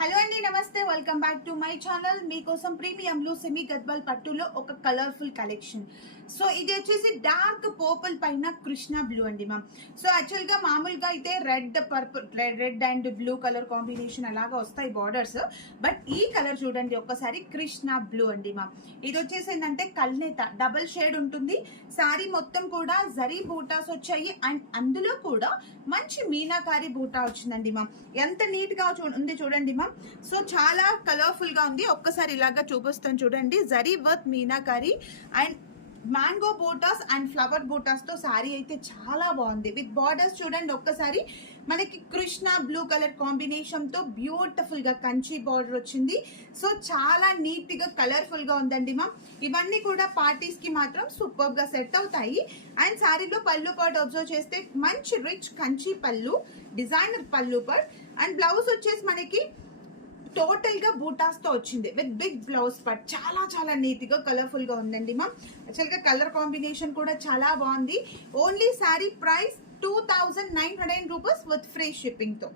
Hello అండి, నమస్తే. Welcome back to my channel. మీకోసం ప్రీమియంలో సెమీ గద్వాల్ పట్టులో ఒక కలర్ఫుల్ కలెక్షన్. సో ఇది వచ్చేసి డార్క్ పర్పుల్ పైన కృష్ణ బ్లూ అండి మ్యామ్. సో యాక్చువల్గా మామూలుగా అయితే red purple, red and blue colour combination అలాగా వస్తాయి బార్డర్స్. బట్ ఈ కలర్ చూడండి ఒక్కసారి, కృష్ణ బ్లూ అండి మ్యామ్. ఇది వచ్చేసి ఏంటంటే కల్నేత డబల్ షేడ్ ఉంటుంది. సారీ మొత్తం కూడా జరీ బూటాస్ వచ్చాయి అండ్ అందులో కూడా మంచి మీనాకారి బూటా వచ్చిందండి మ్యామ్. ఎంత నీట్ గా ఉంది చూడండి మ్యామ్. సో చాలా కలర్ఫుల్ గా ఉంది. ఒక్కసారి ఇలాగా చూపిస్తాను చూడండి. Zari worth meenakari and mango buttas and flower buttas తో సారీ అయితే చాలా బాగుంది. విత్ బార్డర్స్ చూడండి ఒక్కసారి, మనకి కృష్ణ బ్లూ కలర్ కాంబినేషన్ తో బ్యూటిఫుల్ గా కంచి బార్డర్ వచ్చింది. సో చాలా నీట్ గా కలర్ఫుల్ గా ఉందండి మ్యామ్. ఇవన్నీ కూడా పార్టీస్ కి మాత్రం సూపర్ గా సెట్ అవుతాయి. అండ్ సారీలో పళ్ళు పార్ట్ అబ్జర్వ్ చేస్తే మంచి రిచ్ కంచి పళ్ళు, డిజైనర్ పళ్ళు పార్ట్. అండ్ బ్లౌజ్ వచ్చేసి మనకి టోటల్ గా బూటాస్ తో వచ్చింది విత్ బిగ్ బ్లౌజ్ పార్ట్. చాలా చాలా నీట్ గా కలర్ఫుల్ గా ఉందండి మ్యామ్. యాక్చువల్ గా కలర్ కాంబినేషన్ కూడా చాలా బాగుంది. Only sorry price 2900 rupees with free shipping తో.